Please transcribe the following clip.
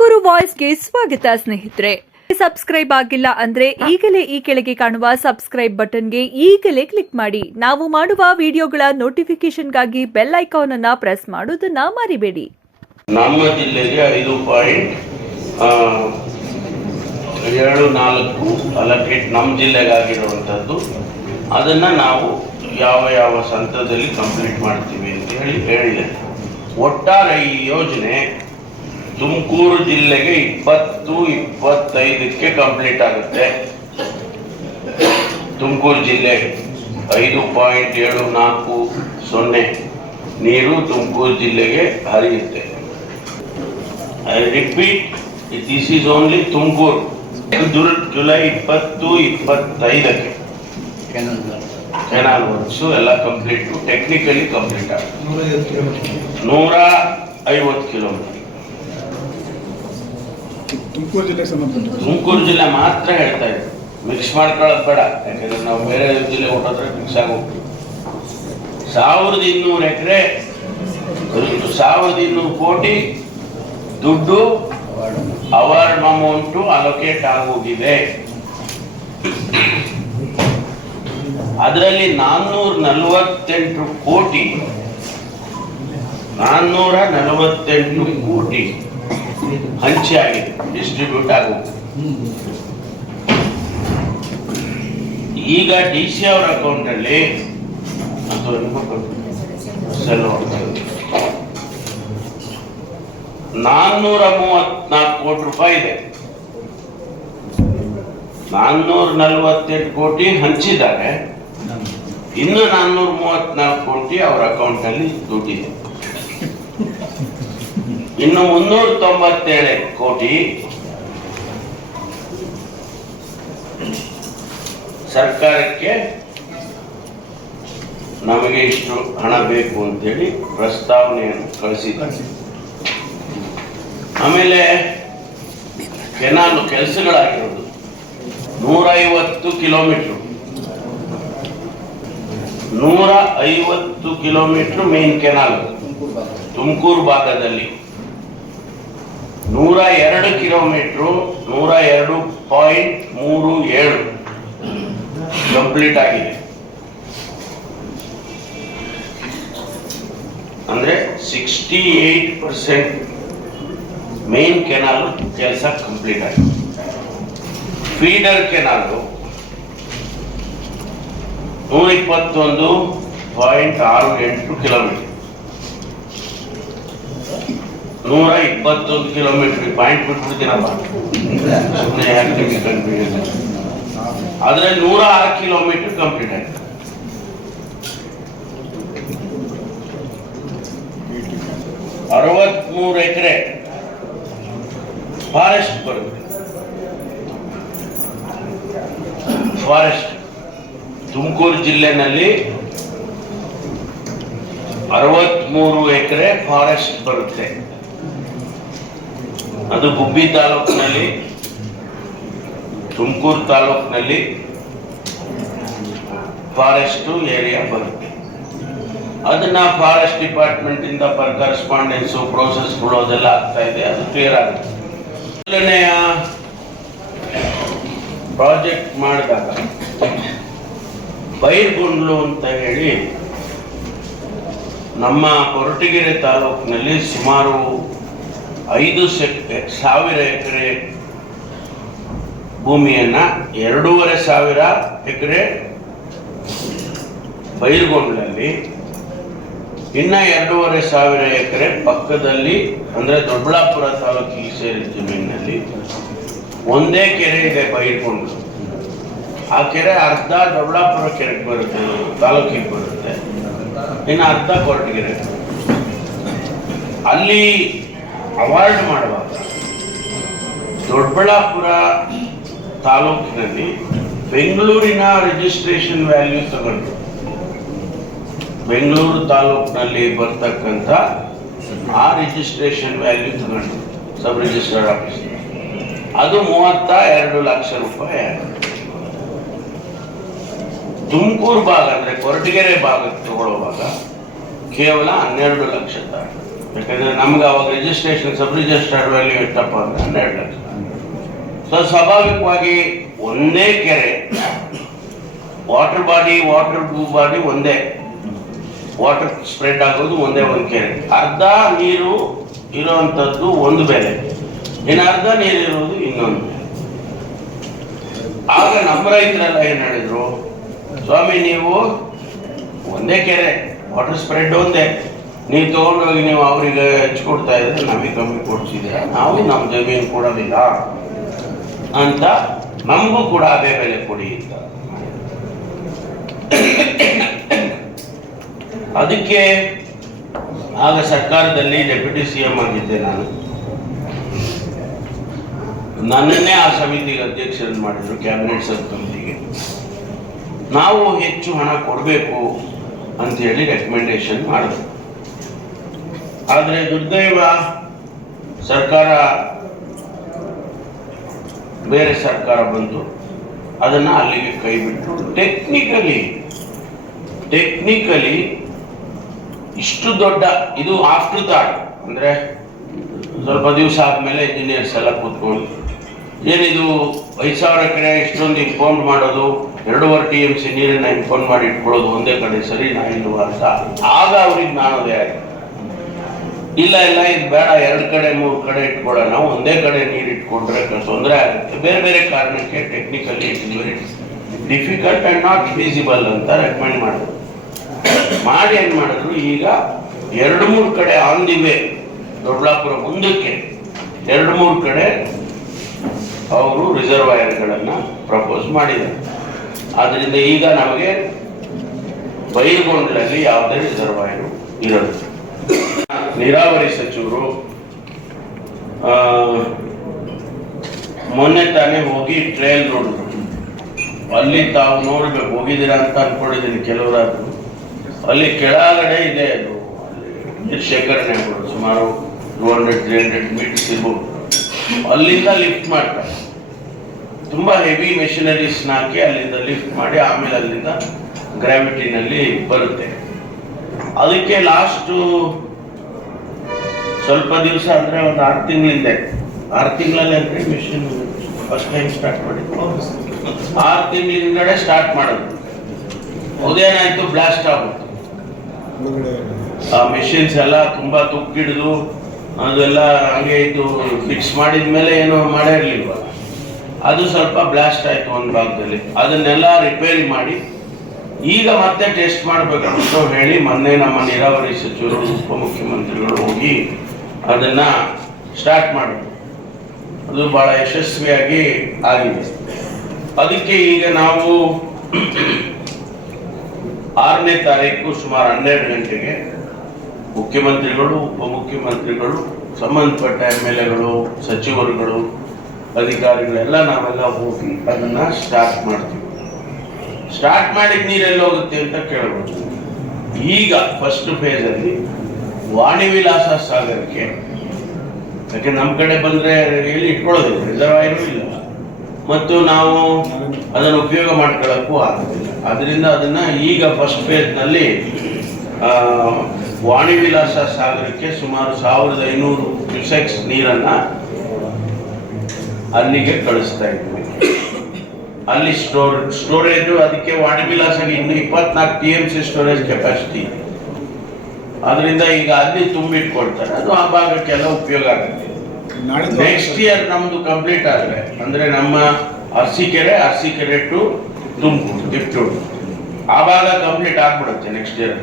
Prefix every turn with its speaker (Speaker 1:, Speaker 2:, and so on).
Speaker 1: ತುಮಕೂರು ವಾಯ್ಸ್ಗೆ ಸ್ವಾಗತ ಸ್ನೇಹಿತರೆ. ಸಬ್ಸ್ಕ್ರೈಬ್ ಆಗಿಲ್ಲ ಅಂದ್ರೆ ಈಗಲೇ ಈ ಕೆಳಗೆ ಕಾಣುವ ಸಬ್ಸ್ಕ್ರೈಬ್ ಬಟನ್ಗೆ ಈಗಲೇ ಕ್ಲಿಕ್ ಮಾಡಿ. ನಾವು ಮಾಡುವ ವಿಡಿಯೋಗಳ ನೋಟಿಫಿಕೇಶನ್ಗಾಗಿ ಬೆಲ್ ಐಕಾನ್ ಅನ್ನ ಪ್ರೆಸ್ ಮಾಡೋದನ್ನ ಮರಿಬೇಡಿ.
Speaker 2: ನಮ್ಮ ಜಿಲ್ಲೆಗೆ ಐದು ಪಾಯಿಂಟ್ ಏಳು ನಾಲ್ಕು ಅಲೋಕೇಟ್ ನಮ್ಮ ಜಿಲ್ಲೆಗಾಗಿರುವಂಥದ್ದು. ಅದನ್ನು ನಾವು ಯಾವ ಯಾವ ಸಂತದಲ್ಲಿ ಕಂಪ್ಲೀಟ್ ಮಾಡ್ತೀವಿ ಅಂತ ಹೇಳಿ ಹೇಳಿದೆ. ಒಟ್ಟಾರೆ ಈ ಯೋಜನೆ ತುಮಕೂರು ಜಿಲ್ಲೆಗೆ ಇಪ್ಪತ್ತು, ಇಪ್ಪತ್ತೈದಕ್ಕೆ ಕಂಪ್ಲೀಟ್ ಆಗುತ್ತೆ. ತುಮಕೂರು ಜಿಲ್ಲೆ ಐದು ಪಾಯಿಂಟ್ ಏಳು ನಾಲ್ಕು ಸೊನ್ನೆ ನೀರು ತುಮಕೂರು ಜಿಲ್ಲೆಗೆ ಹರಿಯುತ್ತೆ. I repeat this is only Tumakuru. July ಇಪ್ಪತ್ತು, ಇಪ್ಪತ್ತೈದಕ್ಕೆ. ಕೆನಾಲ್ ವರ್ಕ್ಸು ಎಲ್ಲ ಕಂಪ್ಲೀಟು ಟೆಕ್ನಿಕಲಿ ಕಂಪ್ಲೀಟ್ ಆಗುತ್ತೆ. ನೂರ ಐವತ್ತು ಕಿಲೋಮೀಟರ್
Speaker 3: ತುಮಕೂರು ಜಿಲ್ಲೆಗೆ ಸಂಬಂಧಪಟ್ಟ
Speaker 2: ತುಮಕೂರು ಜಿಲ್ಲೆ ಮಾತ್ರ ಹೇಳ್ತಾ ಇದೆ ಮಿಕ್ಸ್ ಮಾಡ್ಕೊಳ್ಳೋದು ಬೇಡ. ಯಾಕಂದ್ರೆ ನಾವು ಬೇರೆ ಜಿಲ್ಲೆ ಹೊಟ್ಟೋದ್ರೆ ಮಿಕ್ಸ್ ಆಗೋಗ್ತೀವಿ ಸಾವಿರದ ಇನ್ನೂರು ಎಕರೆ ಸಾವಿರದ ಇನ್ನೂರು ಕೋಟಿ ದುಡ್ಡು ಅವಾರ್ಡ್ ಅಮೌಂಟು ಅಲೋಕೇಟ್ ಆಗೋಗಿದೆ. ಅದರಲ್ಲಿ ನಾನ್ನೂರ ನಲವತ್ತೆಂಟು ಕೋಟಿ, ನಾನ್ನೂರ ನಲವತ್ತೆಂಟು ಕೋಟಿ ಹಂಚೆ ಆಗಿದೆ ಡಿಸ್ಟ್ರಿಬ್ಯೂಟ್ ಆಗುತ್ತೆ ಈಗ ಡಿ ಸಿ ಅವರ ಅಕೌಂಟ್ ಅಲ್ಲಿ ನಾನ್ನೂರ ಮೂವತ್ನಾಲ್ಕು ಕೋಟಿ ರೂಪಾಯಿ ಇದೆ. ನಾನ್ನೂರ ನಲವತ್ತೆಂಟು ಕೋಟಿ ಹಂಚಿದ್ದಾರೆ. ಇನ್ನು ನಾನ್ನೂರ ಮೂವತ್ನಾಲ್ಕು ಕೋಟಿ ಅವರ ಅಕೌಂಟ್ ಅಲ್ಲಿ ದುಡ್ಡಿದೆ ಇನ್ನು ಮುನ್ನೂರ ತೊಂಬತ್ತೇಳು ಕೋಟಿ. ಸರ್ಕಾರಕ್ಕೆ ನಮಗೆ ಇಷ್ಟು ಹಣ ಬೇಕು ಅಂತೇಳಿ ಪ್ರಸ್ತಾವನೆಯನ್ನು ಕಳಿಸಿದ್ದಾರೆ ಆಮೇಲೆ ಕೆನಾಲ್ ಕೆಲಸಗಳಾಗಿರೋದು. ನೂರೈವತ್ತು ಕಿಲೋಮೀಟ್ರು. ನೂರ ಐವತ್ತು ಕಿಲೋಮೀಟ್ರ್ ಮೇನ್ ಕೆನಾಲ್. ತುಮಕೂರು ಭಾಗದಲ್ಲಿ. ನೂರ ಎರಡು ಕಿಲೋಮೀಟ್ರು ನೂರ ಎರಡು ಪಾಯಿಂಟ್ ಮೂರು ಏಳು. ಕಂಪ್ಲೀಟ್ ಆಗಿದೆ. ಅಂದ್ರೆ sixty eight percent main canal ಕೆಲಸ ಕಂಪ್ಲೀಟ್ ಆಗಿದೆ. ಫೀಡರ್ ಕೆನಾಲ್ ನೂರ ಇಪ್ಪತ್ತೊಂದು ಪಾಯಿಂಟ್ ಆರು ಎಂಟು ಕಿಲೋಮೀಟರ್. ನೂರ ಇಪ್ಪತ್ತೊಂದು ಕಿಲೋಮೀಟರ್ ಪಾಯಿಂಟ್ ಬಿಟ್ಬಿಡ್ತೀನಪ್ಪ. ಸುಮ್ಮನೆ ಯಾಕೆ ಕನ್ಫ್ಯೂಷನ್ ಅದ್ರಲ್ಲಿ ನೂರ ಆರು ಕಿಲೋಮೀಟರ್ ಕಂಪ್ಲೀಟ್ ಆಯ್ತು. ಅರವತ್ಮೂರು ಎಕರೆ ಫಾರೆಸ್ಟ್ ಬರುತ್ತೆ. ಫಾರೆಸ್ಟ್ ತುಮಕೂರು ಜಿಲ್ಲೆನಲ್ಲಿ ಅರವತ್ಮೂರು ಎಕರೆ ಫಾರೆಸ್ಟ್ ಬರುತ್ತೆ. ಅದು ಗುಬ್ಬಿ ತಾಲೂಕಿನಲ್ಲಿ, ತುಮಕೂರು ತಾಲೂಕಿನಲ್ಲಿ ಫಾರೆಸ್ಟ್ ಏರಿಯಾ ಬರುತ್ತೆ. ಅದನ್ನ ಫಾರೆಸ್ಟ್ ಡಿಪಾರ್ಟ್ಮೆಂಟ್ ಇಂದ ಪರ್ ಕರೆಸ್ಪಾಂಡೆನ್ಸ್ ಪ್ರೋಸೆಸ್ಗಳು ಅದೆಲ್ಲ ಆಗ್ತಾ ಇದೆ, ಅದು ಕ್ಲಿಯರ್ ಆಗುತ್ತೆ. ಮೊದಲನೆಯ ಪ್ರಾಜೆಕ್ಟ್ ಮಾಡಿದಾಗ, ಬೈರ್ಗುಂಡ್ಲು ಅಂತ ಹೇಳಿ ನಮ್ಮ ಕೊರಟಗೆರೆ ತಾಲೂಕಿನಲ್ಲಿ ಸುಮಾರು ಐದು ಸೆಕ್ಟ್ ಸಾವಿರ ಎಕರೆ ಭೂಮಿಯನ್ನು ಎರಡೂವರೆ ಸಾವಿರ ಎಕರೆ ಬೈರ್ಗೊಂಡ್ಲಲ್ಲಿ ಇನ್ನ ಎರಡೂವರೆ ಸಾವಿರ ಎಕರೆ ಪಕ್ಕದಲ್ಲಿ, ಅಂದ್ರೆ ದೊಡ್ಡಬಳ್ಳಾಪುರ ತಾಲೂಕಿಗೆ ಸೇರಿದ ಜಮೀನಿನಲ್ಲಿ ಒಂದೇ ಕೆರೆ ಇದೆ ಬೈರ್ಗೊಂಡು ಆ ಕೆರೆ ಅರ್ಧ ದೊಡ್ಡಬಳ್ಳಾಪುರ ಕೆರೆಗೆ ಬರುತ್ತೆ, ತಾಲೂಕಿಗೆ ಬರುತ್ತೆ. ಇನ್ನು ಅರ್ಧ ಕೊರಟಗೆರೆ. ಅಲ್ಲಿ ಅವಾರ್ಡ್ ಮಾಡುವಾಗ ದೊಡ್ಡಬಳ್ಳಾಪುರ ತಾಲೂಕಿನಲ್ಲಿ ಬೆಂಗಳೂರಿನ ರಿಜಿಸ್ಟ್ರೇಷನ್ ವ್ಯಾಲ್ಯೂ ತಗೊಂಡು ಬೆಂಗಳೂರು ತಾಲೂಕಿನಲ್ಲಿ ಬರ್ತಕ್ಕಂಥ ಆ ರಿಜಿಸ್ಟ್ರೇಷನ್ ವ್ಯಾಲ್ಯೂ ತಗೊಂಡು ಸಬ್ ರಿಜಿಸ್ಟರ್ ಆಫೀಸ್ ಅದು ಮೂವತ್ತ ಎರಡು ಲಕ್ಷ ರೂಪಾಯಿ. ತುಮಕೂರು ಭಾಗ ಅಂದ್ರೆ ಕೊರಟಗೆರೆ ಭಾಗಕ್ಕೆ ತಗೊಳ್ಳುವಾಗ ಕೇವಲ ಹನ್ನೆರಡು ಲಕ್ಷ ಯಾಕಂದ್ರೆ ನಮ್ಗೆ ಅವಾಗ ರಿಜಿಸ್ಟ್ರೇಷನ್ ಸಬ್ ರಿಜಿಸ್ಟರ್ಡ್ ವ್ಯಾಲ್ಯೂ ಇತ್ತಪ್ಪ ಅಂದ್ರೆ ಹನ್ನೆರಡು ಲಕ್ಷ ಸೊ ಸ್ವಾಭಾವಿಕವಾಗಿ ಒಂದೇ ಕೆರೆ ವಾಟರ್ ಬಾಡಿ ವಾಟರ್ ಬಾಡಿ ಒಂದೇ. ವಾಟರ್ ಸ್ಪ್ರೆಡ್ ಆಗೋದು ಒಂದೇ ಒಂದು ಕೆರೆ. ಅರ್ಧ ನೀರು ಇರುವಂಥದ್ದು ಒಂದು ಬೆಲೆ. ಇನ್ನು ಅರ್ಧ ನೀರು ಇರೋದು ಇನ್ನೊಂದು ಬೆಲೆ. ಆಗ ನಮ್ಮ ರೈತರೆಲ್ಲ ಏನು ಹೇಳಿದ್ರು, ಸ್ವಾಮಿ, ನೀವು ಒಂದೇ ಕೆರೆ ವಾಟರ್ ಸ್ಪ್ರೆಡ್ ಒಂದೇ. ನೀವು ತಗೊಂಡೋಗಿ ನೀವು ಅವರಿಗೆ ಹೆಚ್ಚಿಕೊಡ್ತಾ ಇದ್ರೆ ನಮಗೆ ಕಮ್ಮಿ ಕೊಡ್ಸಿದ್ದೀರಾ ನಾವು ನಮ್ಮ ಜಮೀನು ಕೊಡೋದಿಲ್ಲ ಅಂತ ನಮಗೂ ಕೂಡ ಅದೇ ಬೆಲೆ ಕೊಡಿ ಅಂತ. ಅದಕ್ಕೆ ಆಗ ಸರ್ಕಾರದಲ್ಲಿ ಡೆಪ್ಯೂಟಿ ಸಿ ಎಂ ಆಗಿದ್ದೆ ನಾನು. ನನ್ನನ್ನೇ ಆ ಸಮಿತಿಗೆ ಅಧ್ಯಕ್ಷರನ್ನು ಮಾಡಿದ್ರು ಕ್ಯಾಬಿನೆಟ್ ಸಬ್ ನಾವು ಹೆಚ್ಚು ಹಣ ಕೊಡಬೇಕು ಅಂತ ಹೇಳಿ ರೆಕಮೆಂಡೇಶನ್ ಮಾಡಿದ್ರು. ಆದರೆ ದುರ್ದೈವ ಸರ್ಕಾರ, ಬೇರೆ ಸರ್ಕಾರ ಬಂತು ಅದನ್ನು ಅಲ್ಲಿಗೆ ಕೈ ಬಿಟ್ಟು ಟೆಕ್ನಿಕಲಿ ಟೆಕ್ನಿಕಲಿ ಇಷ್ಟು ದೊಡ್ಡ, ಇದು ಆಫ್ಟರ್ ಥಾಟ್ ಅಂದರೆ ಸ್ವಲ್ಪ ದಿವಸ ಆದಮೇಲೆ ಇಂಜಿನಿಯರ್ಸ್ ಎಲ್ಲ ಕೂತ್ಕೊಂಡು, ಏನಿದು, ಐದು ಸಾವಿರ ಕಡೆ ಇಷ್ಟೊಂದು ಇನ್ಫಾರ್ಮ್ ಮಾಡೋದು, ಎರಡೂವರೆ ಟಿ ಎಂ ಸಿ ನೀರನ್ನು ಇನ್ಫಾರ್ಮ್ ಮಾಡಿ ಇಟ್ಕೊಳ್ಳೋದು ಒಂದೇ ಕಡೆ, ಸರಿ ನಾ ಇಲ್ವಾ ಅಂತ ಆಗ ಅವ್ರಿಗೆ ಅದೇ ಆಯ್ತು. ಇಲ್ಲ ಇಲ್ಲ, ಇದು ಬೇಡ, ಎರಡು ಕಡೆ, ಮೂರು ಕಡೆ ಇಟ್ಕೊಳ್ಳೋಣ. ಒಂದೇ ಕಡೆ ನೀರು ಇಟ್ಕೊಂಡ್ರೆ ತೊಂದರೆ ಆಗುತ್ತೆ. ಬೇರೆ ಬೇರೆ ಕಾರಣಕ್ಕೆ technically difficult and not feasible ಅಂತ ರೆಕಮೆಂಡ್ ಮಾಡಿದ್ರು ಮಾಡಿ ಏನು ಮಾಡಿದ್ರು, ಈಗ ಎರಡು, ಮೂರು ಕಡೆ ಆನ್ ದಿ ವೇ ದೊಡ್ಡಾಪುರ ಮುಂದಕ್ಕೆ ಎರಡು, ಮೂರು ಕಡೆ ಅವರು ರಿಸರ್ವಾಯರ್ಗಳನ್ನು ಪ್ರಪೋಸ್ ಮಾಡಿದ್ದಾರೆ. ಆದ್ದರಿಂದ ಈಗ ನಮಗೆ ಬೈಲ್ಗೊಂಡ್ಲಲ್ಲಿ ಯಾವುದೇ ರಿಸರ್ವಾಯರು ಇರೋದು ನೀರಾವರಿ ಸಚಿವರು ಮೊನ್ನೆ ತಾನೇ ಹೋಗಿ ಟ್ರಯಲ್ ನೋಡಿದ್ರು ಅಲ್ಲಿ ತಾವು ನೋಡ್ಬೇಕು, ಹೋಗಿದ್ದೀರಾ ಅಂತ ಅನ್ಕೊಂಡಿದ್ದೀನಿ ಕೆಲವರಾದ್ರು. ಅಲ್ಲಿ ಕೆಳಗಡೆ ಇದೆ ಅದು. ನೀರ್ ಶೇಖರಣೆ ಮಾಡೋದು ಸುಮಾರು two hundred three hundred metres ಇರ್ಬೋದು. ಅಲ್ಲಿಂದ ಲಿಫ್ಟ್ ಮಾಡ್ತಾರೆ. ತುಂಬ ಹೆವಿ ಮೆಷಿನರೀಸ್ ಹಾಕಿ ಅಲ್ಲಿಂದ ಲಿಫ್ಟ್ ಮಾಡಿ ಆಮೇಲೆ ಅಲ್ಲಿಂದ ಗ್ರಾವಿಟಿನಲ್ಲಿ ಬರುತ್ತೆ. ಅದಕ್ಕೆ ಲಾಸ್ಟು ಸ್ವಲ್ಪ ದಿವಸ ಅಂದರೆ ಒಂದು ಆರು ತಿಂಗಳಿಂದ ಆರು ತಿಂಗಳಲ್ಲಿ ಅಂದರೆ ಮಿಷಿನ್ ಫಸ್ಟ್ ಟೈಮ್ ಸ್ಟಾರ್ಟ್ ಮಾಡಿದ್ದು. ಆರು ತಿಂಗಳಿಂದಡೆ ಸ್ಟಾರ್ಟ್ ಮಾಡೋದು. ಅದೇನಾಯ್ತು ಬ್ಲಾಸ್ಟ್ ಆಗುತ್ತೆ ಆ ಮೆಷಿನ್ಸ್ ಎಲ್ಲ ತುಂಬಾ ತುಕ್ಕಿಡಿದು ಅದೆಲ್ಲ ಹಂಗೆ ಇದು ಫಿಕ್ಸ್ ಮಾಡಿದ ಮೇಲೆ ಏನು ಮಾಡೇ ಇರ್ಲಿಲ್ವ? ಅದು ಸ್ವಲ್ಪ ಬ್ಲಾಸ್ಟ್ ಆಯ್ತು ಒಂದು ಭಾಗದಲ್ಲಿ. ಅದನ್ನೆಲ್ಲ ರಿಪೇರಿ ಮಾಡಿ ಈಗ ಮತ್ತೆ ಟೆಸ್ಟ್ ಮಾಡ್ಬೇಕಂತ ಹೇಳಿ ಮೊನ್ನೆ ನಮ್ಮ ನೀರಾವರಿ ಸಚಿವರು ಉಪಮುಖ್ಯಮಂತ್ರಿಗಳು ಹೋಗಿ ಅದನ್ನ ಸ್ಟಾರ್ಟ್ ಮಾಡಿದ್ರು ಅದು ಬಹಳ ಯಶಸ್ವಿಯಾಗಿ ಆಗಿದೆ. ಅದಕ್ಕೆ ಈಗ ನಾವು ಆರನೇ ತಾರೀಕು ಸುಮಾರು ಹನ್ನೆರಡು ಗಂಟೆಗೆ ಮುಖ್ಯಮಂತ್ರಿಗಳು, ಉಪಮುಖ್ಯಮಂತ್ರಿಗಳು, ಸಂಬಂಧಪಟ್ಟ ಎಂ ಎಲ್ ಎಗಳು, ಸಚಿವರುಗಳು ಅಧಿಕಾರಿಗಳೆಲ್ಲ ನಾವೆಲ್ಲ ಹೋಗಿ ಅದನ್ನ ಸ್ಟಾರ್ಟ್ ಮಾಡ್ತೀವಿ. ಸ್ಟಾರ್ಟ್ ಮಾಡಿದ ನೀರೆಲ್ಲ ಹೋಗುತ್ತೆ ಅಂತ ಕೇಳ್ಬೋದು. ಈಗ ಫಸ್ಟ್ ಫೇಸ್ ಅಲ್ಲಿ ವಾಣಿ ವಿಲಾಸ ಸಾಗರಕ್ಕೆ. ಯಾಕೆ ನಮ್ಮ ಕಡೆ ಬಂದರೆ ಎಲ್ಲಿ ಇಟ್ಕೊಳ್ಳೋದಿಲ್ಲ ರಿಸರ್ವಾಯರು ಇಲ್ಲ. ಮತ್ತು ನಾವು ಅದನ್ನು ಉಪಯೋಗ ಮಾಡ್ಕೊಳ್ಳೋಕ್ಕೂ ಆಗೋದಿಲ್ಲ. ಅದರಿಂದ ಅದನ್ನು ಈಗ ಫಸ್ಟ್ ಫೇಸ್ನಲ್ಲಿ ವಾಣಿ ವಿಲಾಸ ಸಾಗರಕ್ಕೆ ಸುಮಾರು ಸಾವಿರದ ಐನೂರು ಕ್ಯೂಸೆಕ್ಸ್ ನೀರನ್ನು ಅಲ್ಲಿಗೆ ಕಳಿಸ್ತಾ ಇದ್ವಿ. ಅಲ್ಲಿ ಸ್ಟೋರ್, ಸ್ಟೋರೇಜು, ಅದಕ್ಕೆ ವಾಣಿ ವಿಲಾಸಕ್ಕೆ ಇನ್ನು ಇಪ್ಪತ್ನಾಲ್ಕು T M C storage capacity ಅದರಿಂದ ಈಗ ಅಲ್ಲಿ ತುಂಬಿಟ್ಕೊಳ್ತಾರೆ. ಅದು ಆ ಭಾಗಕ್ಕೆಲ್ಲ ಉಪಯೋಗ ಆಗುತ್ತೆ. ನೆಕ್ಸ್ಟ್ ಇಯರ್ ನಮ್ದು ಕಂಪ್ಲೀಟ್ ಆದ್ರೆ ಅಂದ್ರೆ ನಮ್ಮ ಅರಸೀಕೆರೆ ಅರಸೀಕೆರೆ ಟು ತುಮಕೂರು ತಿಪ್ಟೂರು ಆ ಭಾಗ ಕಂಪ್ಲೀಟ್ ಆಗ್ಬಿಡುತ್ತೆ ನೆಕ್ಸ್ಟ್ ಇಯರ್